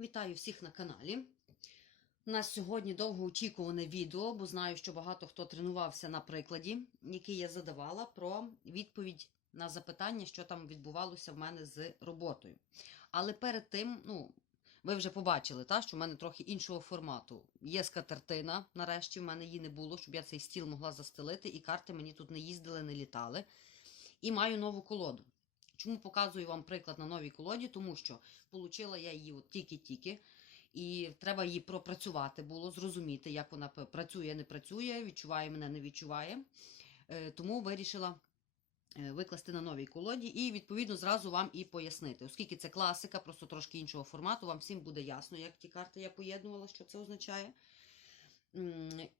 Вітаю всіх на каналі. У нас сьогодні довгоочікуване відео, бо знаю, що багато хто тренувався на прикладі, який я задавала, про відповідь на запитання, що там відбувалося в мене з роботою. Але перед тим, ну, ви вже побачили, та, що в мене трохи іншого формату. Є скатертина, нарешті в мене її не було, щоб я цей стіл могла застелити, і карти мені тут не їздили, не літали. І маю нову колоду. Чому показую вам приклад на новій колоді? Тому що Получила я її от тільки-тільки, і треба її пропрацювати було, зрозуміти, як вона працює, не працює, відчуває мене, не відчуває. Е, Тому вирішила е, викласти на новій колоді і, відповідно, зразу вам і пояснити. Оскільки це класика, просто трошки іншого формату, вам всім буде ясно, як ті карти я поєднувала, що це означає.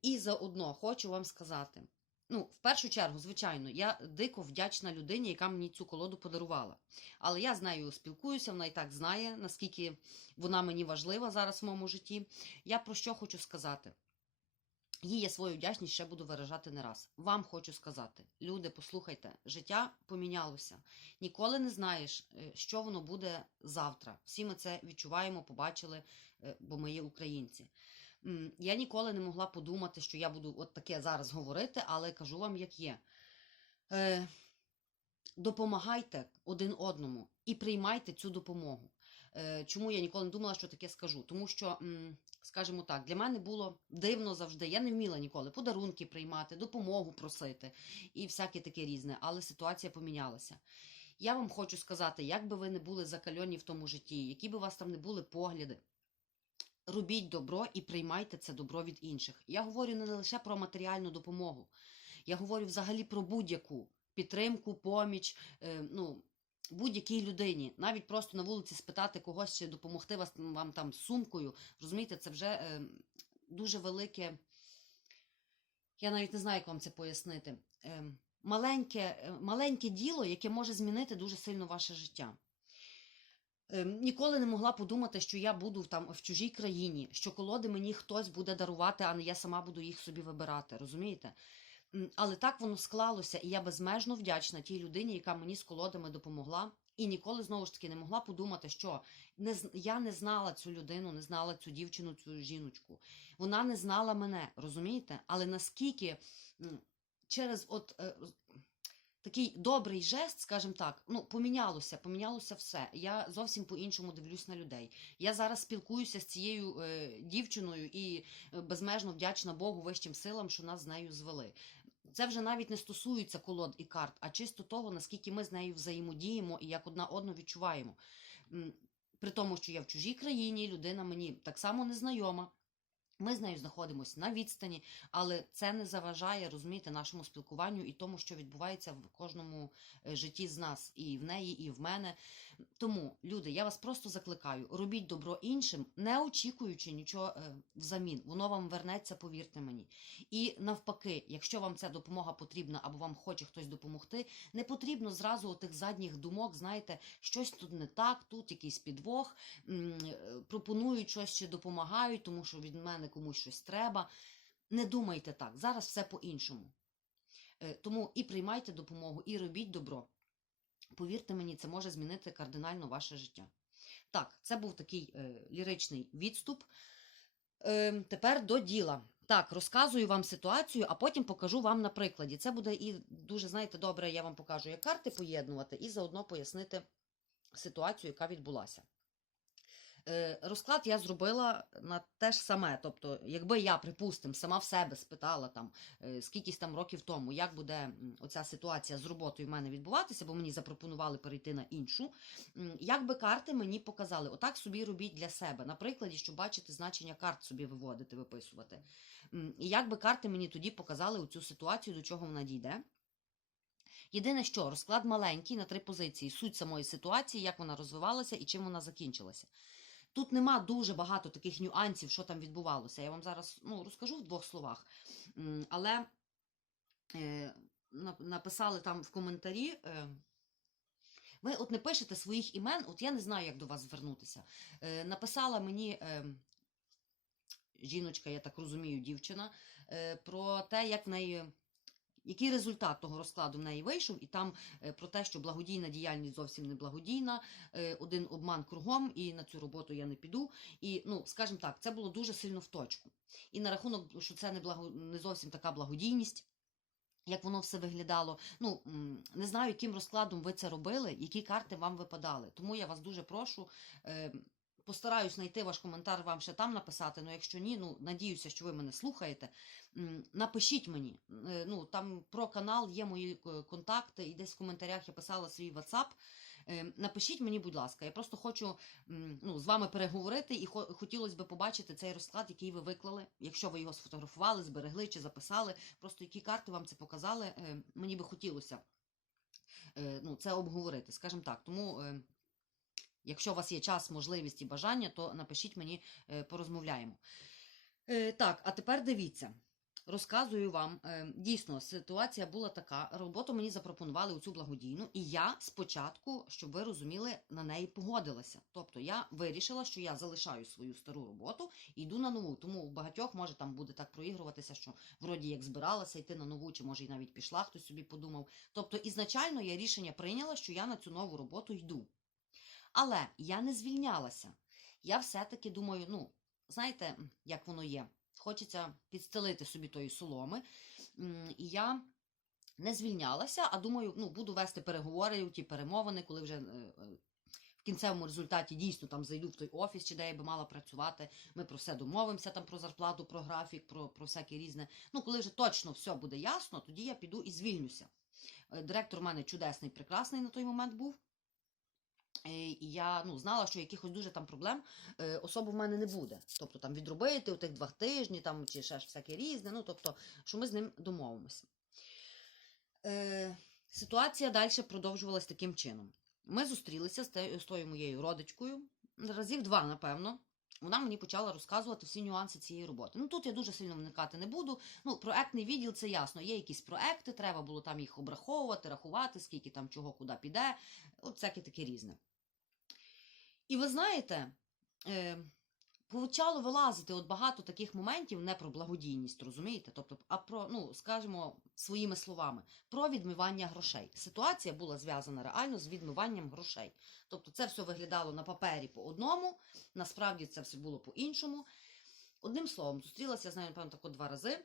І заодно хочу вам сказати. Ну, в першу чергу, звичайно, я дико вдячна людині, яка мені цю колоду подарувала. Але я з нею спілкуюся, вона і так знає, наскільки вона мені важлива зараз в моєму житті. Я про що хочу сказати? Їй я свою вдячність ще буду виражати не раз. Вам хочу сказати, люди, послухайте, життя помінялося. Ніколи не знаєш, е, що воно буде завтра. Всі ми це відчуваємо, побачили, е, бо ми є українці. Я ніколи не могла подумати, що я буду от таке зараз говорити, але кажу вам, як є. Е, допомагайте один одному і приймайте цю допомогу. Е, Чому я ніколи не думала, що таке скажу? Тому що, скажімо так, для мене було дивно завжди. Я не вміла ніколи подарунки приймати, допомогу просити і всяке таке різне, але ситуація помінялася. Я вам хочу сказати, як би ви не були закальоні в тому житті, які би у вас там не були погляди. Робіть добро і приймайте це добро від інших. Я говорю не лише про матеріальну допомогу, я говорю взагалі про будь-яку підтримку, поміч, е, ну, будь-якій людині. Навіть просто на вулиці спитати когось чи допомогти вас, вам там сумкою. Розумієте, це вже е, дуже велике. Я навіть не знаю, як вам це пояснити. Е, маленьке, е, маленьке діло, яке може змінити дуже сильно ваше життя. Е, Ніколи не могла подумати, що я буду там в чужій країні, що колоди мені хтось буде дарувати, а не я сама буду їх собі вибирати. Розумієте? Але так воно склалося, і я безмежно вдячна тій людині, яка мені з колодами допомогла. І ніколи знову ж таки не могла подумати, що не, я не знала цю людину, не знала цю дівчину, цю жіночку. Вона не знала мене, розумієте? Але наскільки через от е, такий добрий жест, скажімо так, ну помінялося, помінялося все. Я зовсім по-іншому дивлюсь на людей. Я зараз спілкуюся з цією е, дівчиною і е, безмежно вдячна Богу вищим силам, що нас з нею звели. Це вже навіть не стосується колод і карт, а чисто того, наскільки ми з нею взаємодіємо і як одна одну відчуваємо. При тому, що я в чужій країні, людина мені так само незнайома. Ми з нею знаходимося на відстані, але це не заважає розумієте, нашому спілкуванню і тому, що відбувається в кожному е, житті з нас, і в неї, і в мене. Тому, люди, я вас просто закликаю: робіть добро іншим, не очікуючи нічого е, взамін. Воно вам вернеться, повірте мені. І навпаки, якщо вам ця допомога потрібна або вам хоче хтось допомогти, не потрібно зразу отих задніх думок, знаєте, щось тут не так, тут якийсь підвох, е, пропонують щось чи допомагають, тому що від мене комусь щось треба. Не думайте так, зараз все по-іншому. Е, Тому і приймайте допомогу, і робіть добро. Повірте мені, це може змінити кардинально ваше життя. Так, це був такий е, ліричний відступ. Е, тепер до діла. Так, розказую вам ситуацію, а потім покажу вам на прикладі. Це буде і дуже, знаєте, добре, я вам покажу, як карти поєднувати, і заодно пояснити ситуацію, яка відбулася. Е, Розклад я зробила на те ж саме. Тобто, якби я, припустимо, сама в себе спитала там е, скількись там років тому, як буде оця ситуація з роботою в мене відбуватися, бо мені запропонували перейти на іншу. Як би карти мені показали, отак собі робіть для себе. На прикладі, щоб бачити значення карт собі виводити, виписувати. І як би карти мені тоді показали цю ситуацію, до чого вона дійде. Єдине, що розклад маленький на три позиції. Суть самої ситуації, як вона розвивалася і чим вона закінчилася. Тут нема дуже багато таких нюансів, що там відбувалося. Я вам зараз ну, розкажу в двох словах. Але е, написали там в коментарі. Е, ви от не пишете своїх імен, от я не знаю, як до вас звернутися. Е, написала мені е, жіночка, я так розумію, дівчина, е, про те, як в неї який результат того розкладу в неї вийшов, і там е, про те, що благодійна діяльність зовсім не благодійна, е, один обман кругом, і на цю роботу я не піду. І, ну, скажімо так, це було дуже сильно в точку. І на рахунок, що це не, благо, не зовсім така благодійність. Як воно все виглядало, ну не знаю, яким розкладом ви це робили, які карти вам випадали. Тому я вас дуже прошу. Постараюсь знайти ваш коментар, вам ще там написати. Ну, якщо ні, ну надіюся, що ви мене слухаєте. Напишіть мені. Е, Ну там про канал є мої е, контакти, і десь в коментарях я писала свій WhatsApp. Е, Напишіть мені, будь ласка, я просто хочу ну, з вами переговорити і хотілося б побачити цей розклад, який ви виклали. Якщо ви його сфотографували, зберегли чи записали, просто які карти вам це показали, мені би хотілося ну, це обговорити, скажімо так. Тому, якщо у вас є час, можливість і бажання, то напишіть мені, е, порозмовляємо. Е, Так, а тепер дивіться. Розказую вам, е, дійсно, ситуація була така. Роботу мені запропонували у цю благодійну, і я спочатку, щоб ви розуміли, на неї погодилася. Тобто я вирішила, що я залишаю свою стару роботу і йду на нову. Тому у багатьох може там буде так проігруватися, що вроді як збиралася йти на нову, чи може і навіть пішла, хтось собі подумав. Тобто, ізначально я рішення прийняла, що я на цю нову роботу йду. Але я не звільнялася. Я все-таки думаю, ну, знаєте, як воно є. Хочеться підстелити собі тої соломи. І я не звільнялася, а думаю, ну, буду вести переговори, ті перемовини, коли вже е, е, в кінцевому результаті дійсно там зайду в той офіс, чи де я би мала працювати. Ми про все домовимося, там про зарплату, про графік, про, про всяке різне. Ну, коли вже точно все буде ясно, тоді я піду і звільнюся. Е, Директор у мене чудесний, прекрасний на той момент був. Е, І я ну, знала, що якихось дуже там проблем е, особо в мене не буде. Тобто там відробити у тих два тижні там, чи ще ж всяке різне. Ну, тобто, що ми з ним домовимося. Е, ситуація далі продовжувалась таким чином. Ми зустрілися з тою моєю родичкою разів два, напевно. Вона мені почала розказувати всі нюанси цієї роботи. Ну тут я дуже сильно вникати не буду. Ну, проектний відділ це ясно. Є якісь проекти, треба було там їх обраховувати, рахувати, скільки там чого куди піде. От всяке таке різне. І ви знаєте, е, почало вилазити от багато таких моментів не про благодійність, розумієте? Тобто, а про, ну, скажімо, своїми словами, про відмивання грошей. Ситуація була зв'язана реально з відмиванням грошей. Тобто, це все виглядало на папері по одному, насправді це все було по-іншому. Одним словом, зустрілася з нею, напевно, тако два рази.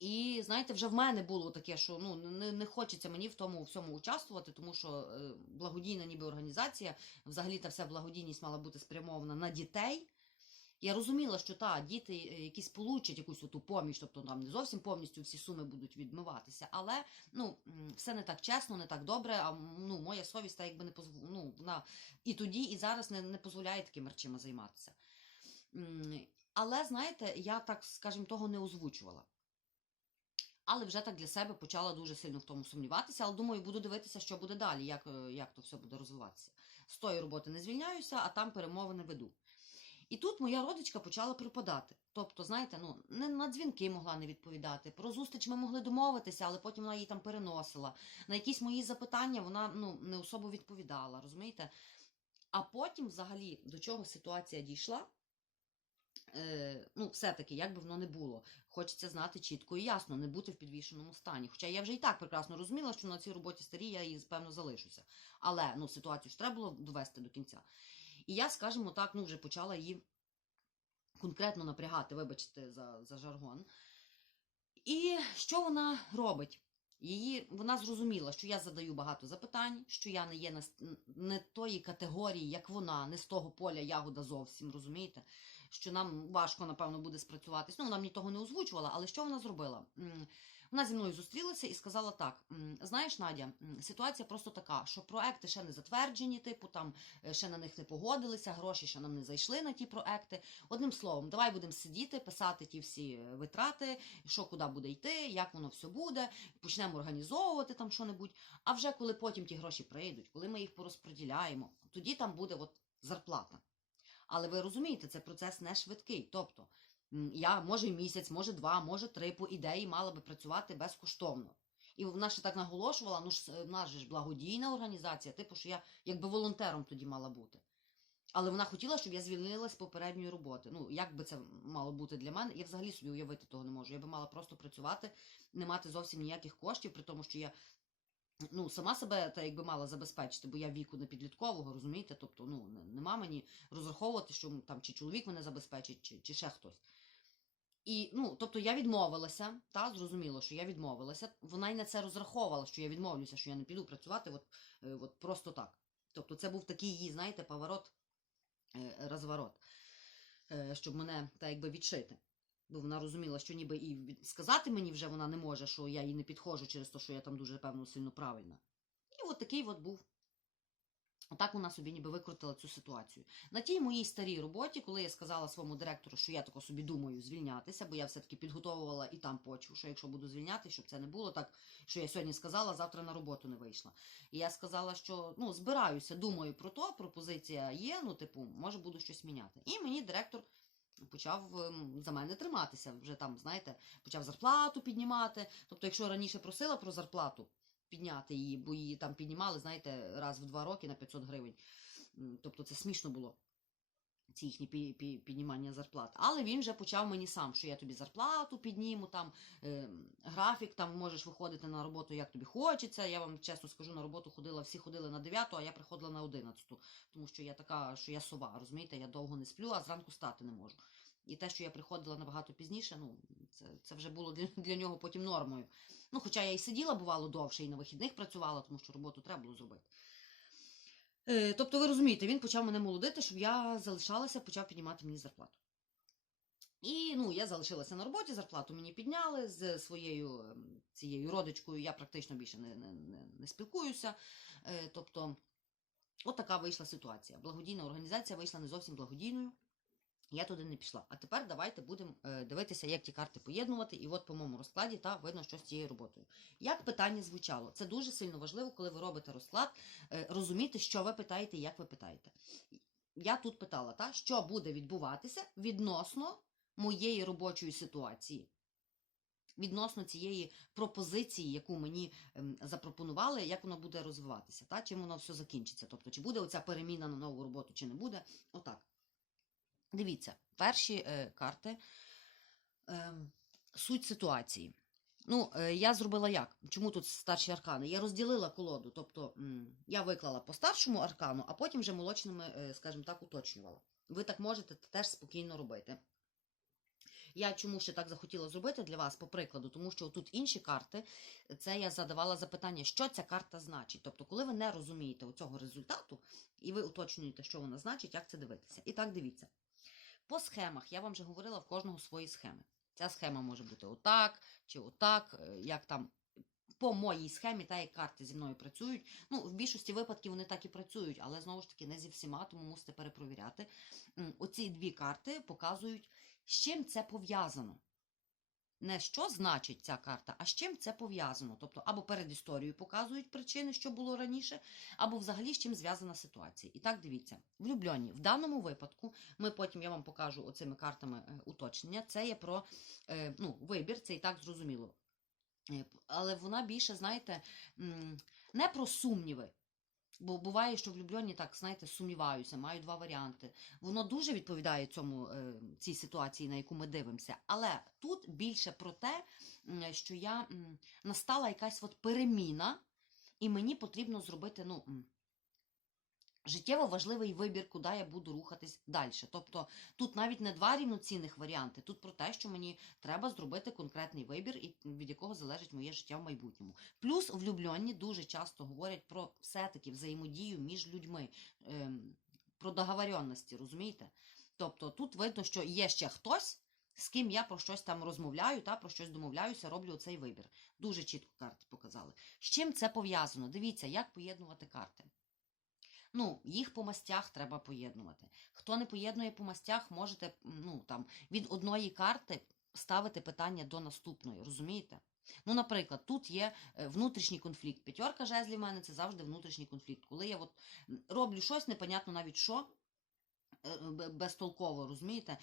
І знаєте, вже в мене було таке, що ну не, не хочеться мені в тому всьому участвувати, тому що е, благодійна ніби організація, взагалі та вся благодійність мала бути спрямована на дітей. Я розуміла, що та діти е, якісь получать якусь оту поміч, тобто там не зовсім повністю всі суми будуть відмиватися, але ну все не так чесно, не так добре. А ну моя совість та якби не позв... ну, вона і тоді, і зараз не, не дозволяє такими речами займатися. Але знаєте, я так, скажімо, того не озвучувала. Але вже так для себе почала дуже сильно в тому сумніватися. Але думаю, буду дивитися, що буде далі, як, е, як то все буде розвиватися. З тої роботи не звільняюся, а там перемовини веду. І тут моя родичка почала припадати. Тобто, знаєте, ну не на дзвінки могла не відповідати. Про зустріч ми могли домовитися, але потім вона її там переносила. На якісь мої запитання вона ну не особо відповідала, розумієте? А потім, взагалі, до чого ситуація дійшла. Е, ну, все-таки, як би воно не було, хочеться знати чітко і ясно, не бути в підвішеному стані. Хоча я вже і так прекрасно розуміла, що на цій роботі старі я її, певно, залишуся. Але ну, ситуацію ж треба було довести до кінця. І я, скажімо так, ну, вже почала її конкретно напрягати, вибачте, за, за жаргон. І що вона робить? Її вона зрозуміла, що я задаю багато запитань, що я не є на, не тої категорії, як вона, не з того поля ягода зовсім, розумієте? Що нам важко, напевно, буде спрацюватись. Ну, вона мені того не озвучувала, але що вона зробила? Вона зі мною зустрілася і сказала так: знаєш, Надя, ситуація просто така, що проекти ще не затверджені, типу там е, ще на них не погодилися, гроші ще нам не зайшли на ті проекти. Одним словом, давай будемо сидіти, писати ті всі е, витрати, що куди буде йти, як воно все буде, почнемо організовувати там що-небудь. А вже коли потім ті гроші прийдуть, коли ми їх порозподіляємо, тоді там буде от зарплата. Але ви розумієте, це процес не швидкий. Тобто, я може місяць, може два, може три по ідеї мала би працювати безкоштовно. І вона ще так наголошувала, ну ж в нас же ж благодійна організація, типу, що я якби волонтером тоді мала бути. Але вона хотіла, щоб я звільнилась з попередньої роботи. Ну, як би це мало бути для мене, я взагалі собі уявити того не можу. Я би мала просто працювати, не мати зовсім ніяких коштів, при тому, що я ну, сама себе та якби мала забезпечити, бо я віку не підліткового, розумієте? Тобто, ну, нема мені розраховувати, що там чи чоловік мене забезпечить, чи, чи ще хтось. І, ну, тобто я відмовилася, та, зрозуміло, що я відмовилася. Вона й на це розраховувала, що я відмовлюся, що я не піду працювати от, е, от просто так. Тобто це був такий її, знаєте, поворот, е, розворот, е, щоб мене так якби відшити. Бо вона розуміла, що ніби і сказати мені вже вона не може, що я їй не підходжу через те, що я там дуже, певно, сильно правильна. І от такий от був. Отак вона собі ніби викрутила цю ситуацію. На тій моїй старій роботі, коли я сказала своєму директору, що я тако собі думаю звільнятися, бо я все-таки підготовувала і там почву, що якщо буду звільняти, щоб це не було так, що я сьогодні сказала, завтра на роботу не вийшла. І я сказала, що ну, збираюся, думаю про то, пропозиція є, ну, типу, може буду щось міняти. І мені директор почав ем, за мене триматися. Вже там, знаєте, почав зарплату піднімати. Тобто, якщо раніше просила про зарплату підняти її, бо її там піднімали, знаєте, раз в два роки на 500 гривень. Тобто це смішно було. Ці їхні пі- пі- піднімання зарплат. Але він вже почав мені сам, що я тобі зарплату підніму, там е, графік, там можеш виходити на роботу, як тобі хочеться. Я вам чесно скажу, на роботу ходила, всі ходили на 9, а я приходила на 11, тому що я така, що я сова, розумієте, я довго не сплю, а зранку стати не можу. І те, що я приходила набагато пізніше, ну це, це вже було для, для нього потім нормою. Ну, хоча я і сиділа, бувало, довше, і на вихідних працювала, тому що роботу треба було зробити. Е, тобто, ви розумієте, він почав мене молодити, щоб я залишалася, почав піднімати мені зарплату. І ну, я залишилася на роботі, зарплату мені підняли з своєю ем, цією родичкою. Я практично більше не, не, не, не спілкуюся. Е, тобто, от така вийшла ситуація. Благодійна організація вийшла не зовсім благодійною. Я туди не пішла. А тепер давайте будемо е, дивитися, як ті карти поєднувати. І от по моєму розкладі та видно, що з цією роботою. Як питання звучало? Це дуже сильно важливо, коли ви робите розклад, е, розуміти, що ви питаєте і як ви питаєте. Я тут питала, та, що буде відбуватися відносно моєї робочої ситуації. Відносно цієї пропозиції, яку мені ем, запропонували, як воно буде розвиватися, та? чим воно все закінчиться. Тобто, чи буде оця переміна на нову роботу, чи не буде. Отак. Дивіться, перші е, карти. Е, суть ситуації. Ну, е, я зробила як? Чому тут старші аркани? Я розділила колоду, тобто м, я виклала по старшому аркану, а потім вже молочними, е, скажімо так, уточнювала. Ви так можете теж спокійно робити. Я чому ще так захотіла зробити для вас, по прикладу, тому що тут інші карти, це я задавала запитання, що ця карта значить. Тобто, коли ви не розумієте цього результату, і ви уточнюєте, що вона значить, як це дивитися. І так дивіться. По схемах я вам вже говорила в кожного свої схеми. Ця схема може бути отак чи отак, е, як там. По моїй схемі, та як карти зі мною працюють. Ну, в більшості випадків вони так і працюють, але знову ж таки не зі всіма, тому мусите перепровіряти. Оці дві карти показують, з чим це пов'язано. Не що значить ця карта, а з чим це пов'язано. Тобто, або перед історією показують причини, що було раніше, або взагалі з чим зв'язана ситуація. І так дивіться, влюблені. В даному випадку, ми потім я вам покажу оцими картами е, уточнення. Це є про е, ну, вибір, це і так зрозуміло. Е, Але вона більше, знаєте, не про сумніви. Бо буває, що влюблені так, знаєте, сумніваюся, маю два варіанти. Воно дуже відповідає цьому е, цій ситуації, на яку ми дивимося. Але тут більше про те, що я настала якась от переміна, і мені потрібно зробити ну, життєво важливий вибір, куди я буду рухатись далі. Тобто тут навіть не два рівноцінних варіанти, тут про те, що мені треба зробити конкретний вибір, від якого залежить моє життя в майбутньому. Плюс влюблені дуже часто говорять про все-таки взаємодію між людьми, ем, про договоренності, розумієте? Тобто тут видно, що є ще хтось. З ким я про щось там розмовляю та про щось домовляюся, роблю цей вибір. Дуже чітко карти показали. З чим це пов'язано? Дивіться, як поєднувати карти. Ну, їх по мастях треба поєднувати. Хто не поєднує по мастях, можете ну, там, від одної карти ставити питання до наступної, розумієте? Ну, наприклад, тут є е, внутрішній конфлікт. П'ятерка жезлів в мене це завжди внутрішній конфлікт. Коли я от роблю щось, непонятно навіть що, е, безтолково, розумієте?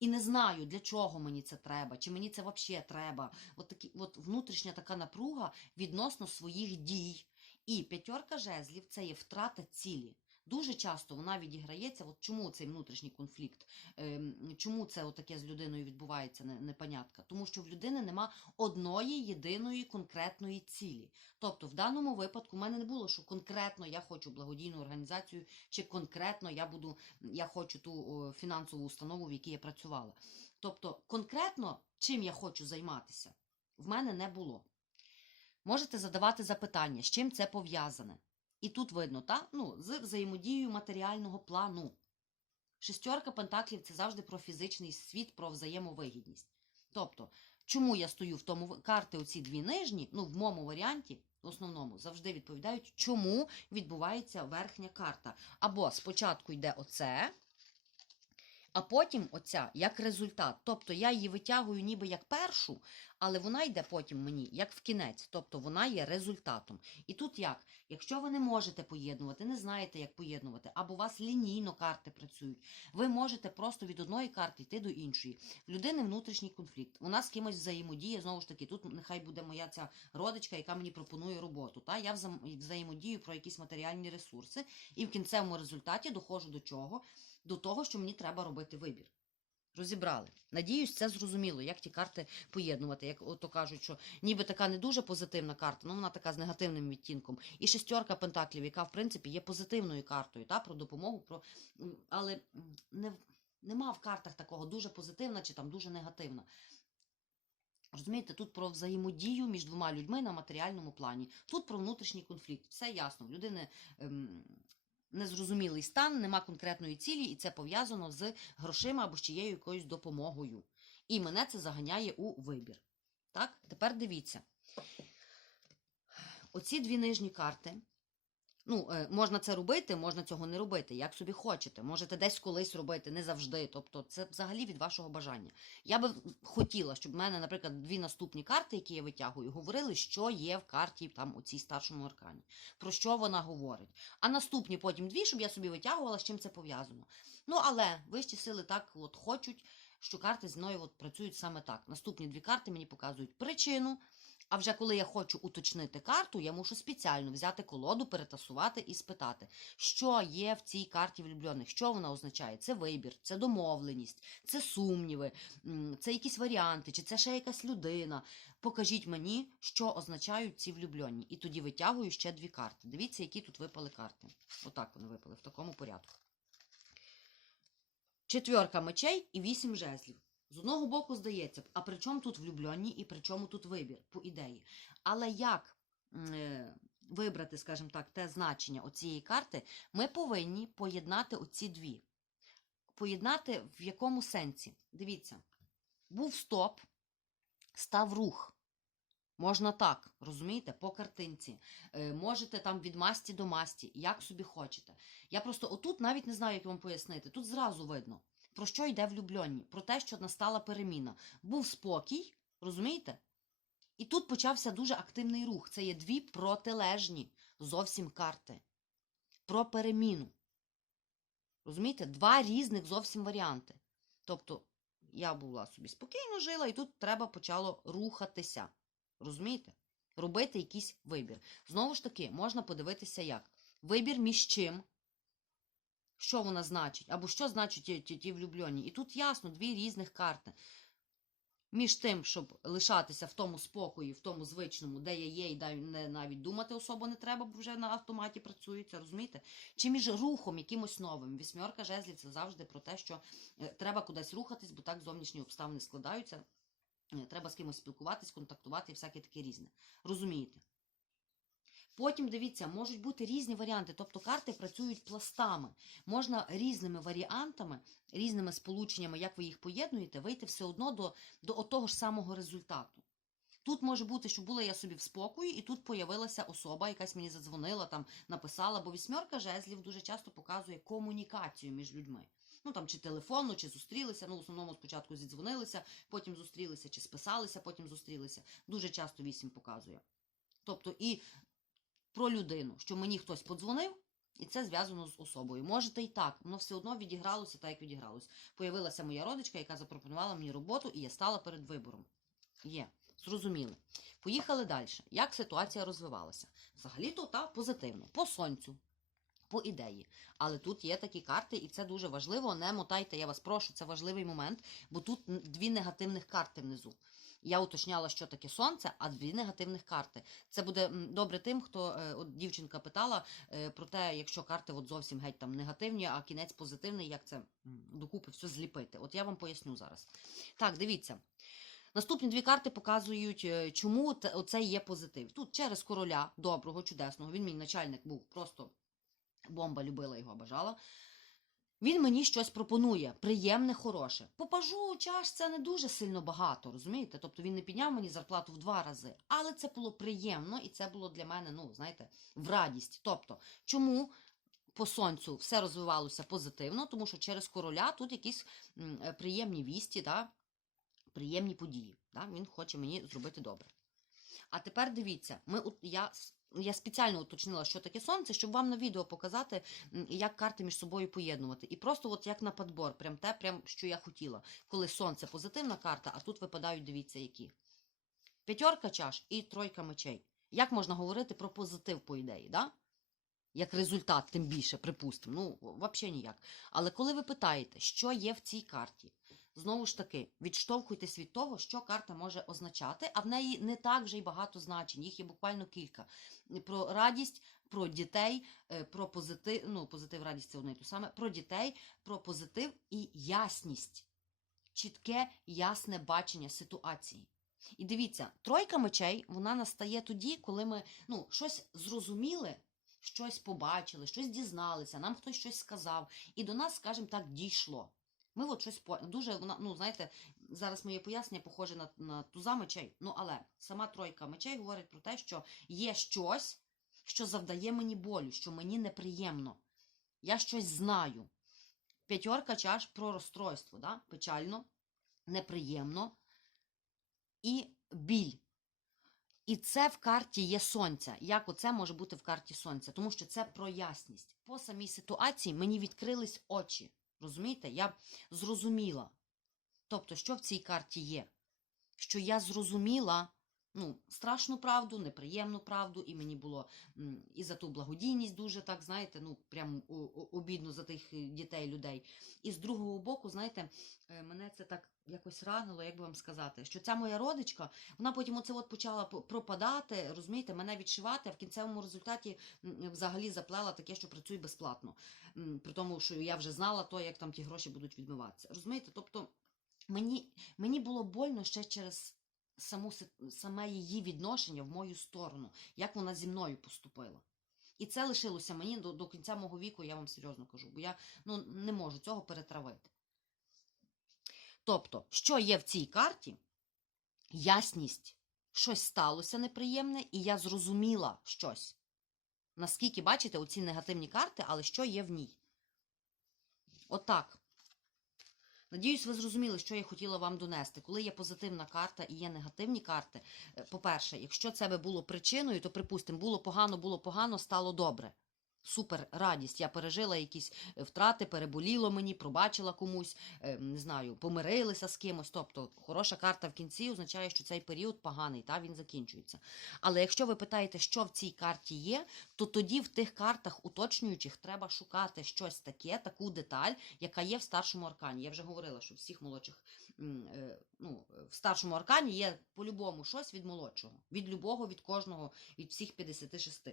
І не знаю, для чого мені це треба, чи мені це взагалі треба. От, такі, от внутрішня така напруга відносно своїх дій. І п'ятерка жезлів це є втрата цілі. Дуже часто вона відіграється. От чому цей внутрішній конфлікт? Ем, чому це таке з людиною відбувається непонятка? Тому що в людини нема одної єдиної конкретної цілі. Тобто, в даному випадку в мене не було, що конкретно я хочу благодійну організацію, чи конкретно я буду, я хочу ту фінансову установу, в якій я працювала. Тобто, конкретно чим я хочу займатися, в мене не було. Можете задавати запитання, з чим це пов'язане. І тут видно, та? Ну, з взаємодією матеріального плану. Шестерка пентаклів це завжди про фізичний світ, про взаємовигідність. Тобто, чому я стою в тому карти, оці дві нижні, ну, в моєму варіанті, в основному, завжди відповідають, чому відбувається верхня карта. Або спочатку йде оце, а потім оця як результат. Тобто я її витягую ніби як першу, але вона йде потім мені як в кінець, тобто вона є результатом. І тут як? Якщо ви не можете поєднувати, не знаєте, як поєднувати, або у вас лінійно карти працюють, ви можете просто від одної карти йти до іншої. В людини внутрішній конфлікт. Вона з кимось взаємодіє. Знову ж таки, тут нехай буде моя ця родичка, яка мені пропонує роботу. Та я взаємодію про якісь матеріальні ресурси, і в кінцевому результаті доходжу до чого? До того, що мені треба робити вибір. Розібрали. Надіюсь, це зрозуміло, як ті карти поєднувати. Як ото кажуть, що ніби така не дуже позитивна карта, ну вона така з негативним відтінком. І шестерка пентаклів, яка в принципі є позитивною картою, та про допомогу, про але не нема в картах такого дуже позитивна чи там дуже негативна. Розумієте, тут про взаємодію між двома людьми на матеріальному плані. Тут про внутрішній конфлікт. Все ясно. В людини ем, незрозумілий стан, нема конкретної цілі, і це пов'язано з грошима або з чиєю якоюсь допомогою. І мене це заганяє у вибір. Так, тепер дивіться. Оці дві нижні карти. Ну, е, можна це робити, можна цього не робити, як собі хочете. Можете десь колись робити, не завжди. Тобто, це взагалі від вашого бажання. Я би хотіла, щоб в мене, наприклад, дві наступні карти, які я витягую, говорили, що є в карті там у цій старшому аркані, про що вона говорить. А наступні потім дві, щоб я собі витягувала, з чим це пов'язано. Ну, але вищі сили так от хочуть, що карти зі мною от працюють саме так. Наступні дві карти мені показують причину. А вже коли я хочу уточнити карту, я мушу спеціально взяти колоду, перетасувати і спитати, що є в цій карті влюблених, що вона означає. Це вибір, це домовленість, це сумніви, це якісь варіанти, чи це ще якась людина. Покажіть мені, що означають ці влюблені. І тоді витягую ще дві карти. Дивіться, які тут випали карти. Отак вони випали, в такому порядку. Четверка мечей і вісім жезлів. З одного боку здається, а при чому тут влюблені і при чому тут вибір, по ідеї. Але як е, вибрати, скажімо так, те значення оцієї карти, ми повинні поєднати оці дві. Поєднати в якому сенсі? Дивіться, був стоп, став рух. Можна так, розумієте, по картинці. Е, можете там від масті до масті, як собі хочете. Я просто отут навіть не знаю, як вам пояснити. Тут зразу видно, про що йде влюблені, про те, що настала переміна. Був спокій, розумієте? І тут почався дуже активний рух. Це є дві протилежні зовсім карти. Про переміну. Розумієте? Два різних зовсім варіанти. Тобто, я була собі спокійно жила, і тут треба почало рухатися. Розумієте? Робити якийсь вибір. Знову ж таки, можна подивитися як. Вибір між чим, що вона значить, або що значать ті, ті, ті влюблені. І тут ясно, дві різних карти. Між тим, щоб лишатися в тому спокої, в тому звичному, де я є, і навіть думати особо не треба, бо вже на автоматі працюється, розумієте? Чи між рухом якимось новим. Вісьмерка жезлів це завжди про те, що е, треба кудись рухатись, бо так зовнішні обставини складаються. Е, Треба з кимось спілкуватись, контактувати і всяке таке різне. Розумієте? Потім дивіться, можуть бути різні варіанти, тобто карти працюють пластами. Можна різними варіантами, різними сполученнями, як ви їх поєднуєте, вийти все одно до, до того ж самого результату. Тут може бути, що була я собі в спокої, і тут появилася особа, якась мені задзвонила, там написала, бо вісьмерка жезлів дуже часто показує комунікацію між людьми. Ну там чи телефонно, чи зустрілися. Ну, в основному спочатку зідзвонилися, потім зустрілися, чи списалися, потім зустрілися. Дуже часто вісім показує. Тобто і про людину, що мені хтось подзвонив, і це зв'язано з особою. Можете і так, воно все одно відігралося так, як відігралося. Появилася моя родичка, яка запропонувала мені роботу, і я стала перед вибором. Є, зрозуміли. Поїхали далі. Як ситуація розвивалася? Взагалі-то та позитивно. По сонцю. По ідеї. Але тут є такі карти, і це дуже важливо. Не мотайте, я вас прошу, це важливий момент, бо тут дві негативних карти внизу. Я уточняла, що таке сонце, а дві негативних карти. Це буде добре тим, хто е, от дівчинка питала е, про те, якщо карти от зовсім геть там негативні, а кінець позитивний, як це докупи все зліпити. От я вам поясню зараз. Так, дивіться. Наступні дві карти показують, е, чому оце є позитив. Тут через короля доброго, чудесного. Він мій начальник був просто бомба, любила його, бажала. Він мені щось пропонує, приємне, хороше. Попажу чаш це не дуже сильно багато, розумієте? Тобто він не підняв мені зарплату в два рази, але це було приємно і це було для мене, ну знаєте, в радість. Тобто, чому по сонцю все розвивалося позитивно? Тому що через короля тут якісь е, приємні вісті, да? приємні події. Да? Він хоче мені зробити добре. А тепер дивіться, ми, я, я спеціально уточнила, що таке сонце, щоб вам на відео показати, як карти між собою поєднувати. І просто от як на подбор, прям те, прям, що я хотіла. Коли сонце позитивна карта, а тут випадають, дивіться, які. П'ятерка чаш і тройка мечей. Як можна говорити про позитив, по ідеї, да? Як результат, тим більше, припустимо. Ну, взагалі ніяк. Але коли ви питаєте, що є в цій карті, знову ж таки, відштовхуйтесь від того, що карта може означати, а в неї не так вже й багато значень, їх є буквально кілька. Про радість, про дітей, е, про позитив, ну, позитив, радість це одне і те саме, про дітей, про позитив і ясність. Чітке, ясне бачення ситуації. І дивіться, тройка мечей вона настає тоді, коли ми ну, щось зрозуміли, щось побачили, щось дізналися, нам хтось щось сказав, і до нас, скажімо так, дійшло. Ми от щось по дуже ну знаєте, зараз моє пояснення похоже на, на туза мечей. Ну але сама тройка мечей говорить про те, що є щось, що завдає мені болю, що мені неприємно. Я щось знаю. П'ятерка чаш про розстройство, да? печально, неприємно і біль. І це в карті є сонця. Як оце може бути в карті сонця? Тому що це про ясність. По самій ситуації мені відкрились очі. Розумієте? Я зрозуміла. Тобто, що в цій карті є? Що я зрозуміла ну, страшну правду, неприємну правду, і мені було і за ту благодійність дуже так, знаєте, ну прям обідно за тих е, дітей, людей. І з другого боку, знаєте, е, мене це так якось ранило, як би вам сказати, що ця моя родичка, вона потім оце от почала пропадати, розумієте, мене відшивати, а в кінцевому результаті взагалі заплела таке, що працює безплатно. При тому, що я вже знала то, як там ті гроші будуть відмиватися. Розумієте? Тобто мені, мені було больно ще через саму, саме її відношення в мою сторону, як вона зі мною поступила. І це лишилося мені до, до кінця мого віку, я вам серйозно кажу, бо я ну, не можу цього перетравити. Тобто, що є в цій карті? Ясність. Щось сталося неприємне, і я зрозуміла щось. Наскільки бачите оці негативні карти, але що є в ній? Отак. Надіюсь, ви зрозуміли, що я хотіла вам донести. Коли є позитивна карта і є негативні карти, е, по-перше, якщо це би було причиною, то припустимо, було погано, було погано, стало добре. Супер радість. Я пережила якісь е, втрати, переболіло мені, пробачила комусь, е, не знаю, помирилися з кимось. Тобто, хороша карта в кінці означає, що цей період поганий, та він закінчується. Але якщо ви питаєте, що в цій карті є, то тоді в тих картах уточнюючих треба шукати щось таке, таку деталь, яка є в старшому аркані. Я вже говорила, що всіх молодших е, ну, в старшому аркані є по-любому щось від молодшого, від любого, від кожного, від всіх 56.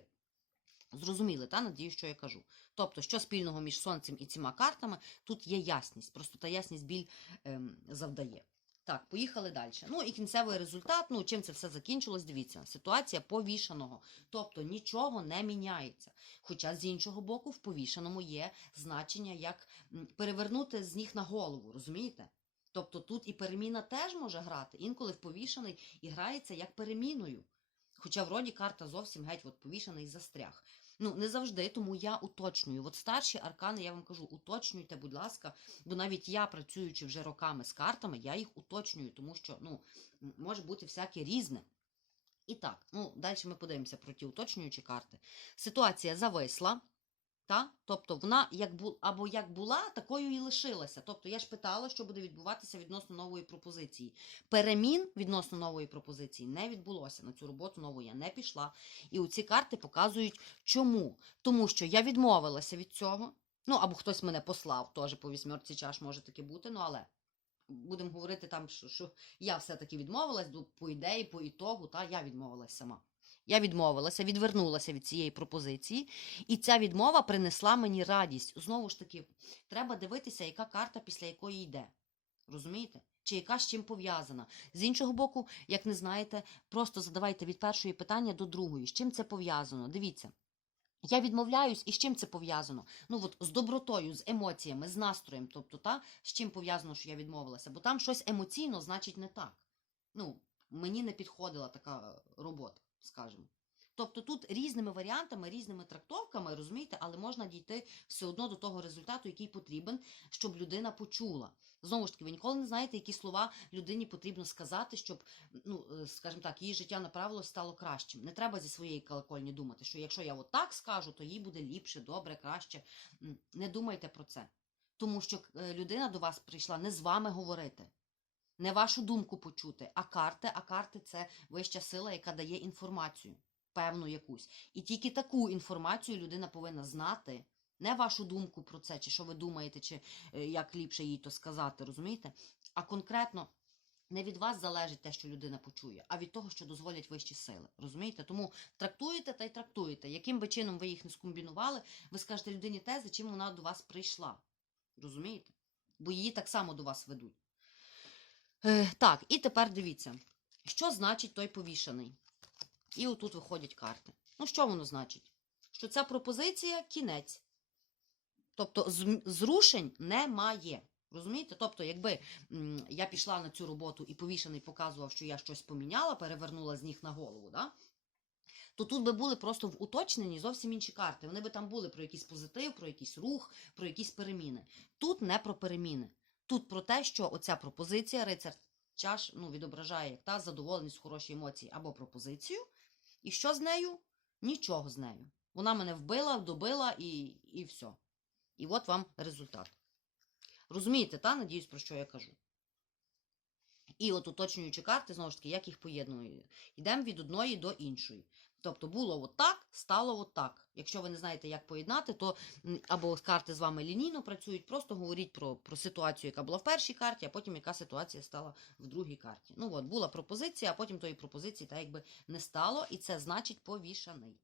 Зрозуміли, та надію, що я кажу. Тобто, що спільного між сонцем і цими картами, тут є ясність. Просто та ясність біль ем, завдає. Так, поїхали далі. Ну і кінцевий результат. Ну, чим це все закінчилось? Дивіться, ситуація повішаного. Тобто нічого не міняється. Хоча з іншого боку, в повішеному є значення, як перевернути з ніг на голову, розумієте? Тобто тут і переміна теж може грати. Інколи в повішений і грається як переміною. Хоча вроді карта зовсім геть от повішений застряг. Ну, не завжди, тому я уточнюю. От старші аркани, я вам кажу, уточнюйте, будь ласка, бо навіть я, працюючи вже роками з картами, я їх уточнюю, тому що ну, може бути всяке різне. І так, ну, далі ми подивимося про ті уточнюючі карти. Ситуація зависла. Та? Тобто вона як бу... або як була, такою і лишилася. Тобто я ж питала, що буде відбуватися відносно нової пропозиції. Перемін відносно нової пропозиції не відбулося. На цю роботу нову я не пішла. І ці карти показують, чому. Тому що я відмовилася від цього. Ну, або хтось мене послав, теж по вісьмерці чаш може таки бути, ну але будемо говорити там, що, що я все-таки відмовилась, по ідеї, по ітогу, та я відмовилась сама. Я відмовилася, відвернулася від цієї пропозиції, і ця відмова принесла мені радість. Знову ж таки, треба дивитися, яка карта після якої йде. Розумієте? Чи яка з чим пов'язана. З іншого боку, як не знаєте, просто задавайте від першої питання до другої. З чим це пов'язано? Дивіться. Я відмовляюсь, і з чим це пов'язано? Ну, от з добротою, з емоціями, з настроєм. Тобто, та, з чим пов'язано, що я відмовилася? Бо там щось емоційно, значить, не так. Ну, мені не підходила така робота, скажімо. Тобто тут різними варіантами, різними трактовками, розумієте, але можна дійти все одно до того результату, який потрібен, щоб людина почула. Знову ж таки, ви ніколи не знаєте, які слова людині потрібно сказати, щоб, ну, е, скажімо так, її життя направило, стало кращим. Не треба зі своєї колокольні думати, що якщо я отак скажу, то їй буде ліпше, добре, краще. Не думайте про це. Тому що е, людина до вас прийшла не з вами говорити, не вашу думку почути, а карти, а карти це вища сила, яка дає інформацію, певну якусь. І тільки таку інформацію людина повинна знати. Не вашу думку про це, чи що ви думаєте, чи е, як ліпше їй то сказати, розумієте? А конкретно не від вас залежить те, що людина почує, а від того, що дозволять вищі сили. Розумієте? Тому трактуєте та й трактуєте. Яким би чином ви їх не скомбінували, ви скажете людині те, за чим вона до вас прийшла. Розумієте? Бо її так само до вас ведуть. Е, так, і тепер дивіться, що значить той повішений. І отут виходять карти. Ну, що воно значить? Що ця пропозиція кінець. Тобто зрушень немає. Розумієте? Тобто, якби я пішла на цю роботу і повішений показував, що я щось поміняла, перевернула з ніг на голову, да? то тут би були просто в уточненні зовсім інші карти. Вони би там були про якийсь позитив, про якийсь рух, про якісь переміни. Тут не про переміни. Тут про те, що оця пропозиція, рицар чаш, ну, відображає як та задоволеність, хороші емоції або пропозицію. І що з нею? Нічого з нею. Вона мене вбила, добила і, і все. І от вам результат. Розумієте, та? Надіюсь, про що я кажу. І от уточнюючи карти, знову ж таки, як їх поєдную. Йдемо від одної до іншої. Тобто було от так, стало от так. Якщо ви не знаєте, як поєднати, то або карти з вами лінійно працюють, просто говоріть про, про ситуацію, яка була в першій карті, а потім яка ситуація стала в другій карті. Ну от, була пропозиція, а потім тої пропозиції так якби не стало, і це значить повішаний.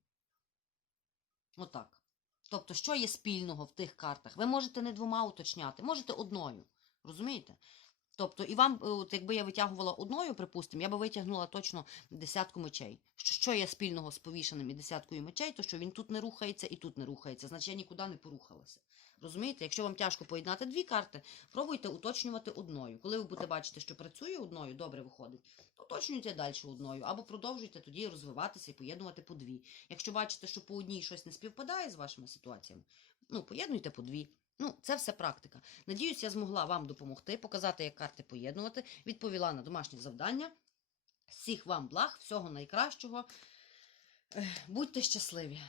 Отак. Тобто, що є спільного в тих картах? Ви можете не двома уточняти, можете одною. Розумієте? Тобто, і вам, е, от якби я витягувала одною, припустимо, я би витягнула точно десятку мечей. Що, є спільного з повішеним і десяткою мечей, то що він тут не рухається і тут не рухається, значить я нікуди не порухалася. Розумієте? Якщо вам тяжко поєднати дві карти, пробуйте уточнювати одною. Коли ви будете бачити, що працює одною, добре виходить, то уточнюйте далі одною, або продовжуйте тоді розвиватися і поєднувати по дві. Якщо бачите, що по одній щось не співпадає з вашими ситуаціями, ну поєднуйте по дві. Ну, це все практика. Надіюсь, я змогла вам допомогти, показати, як карти поєднувати, відповіла на домашні завдання. Всіх вам благ, всього найкращого. Будьте щасливі!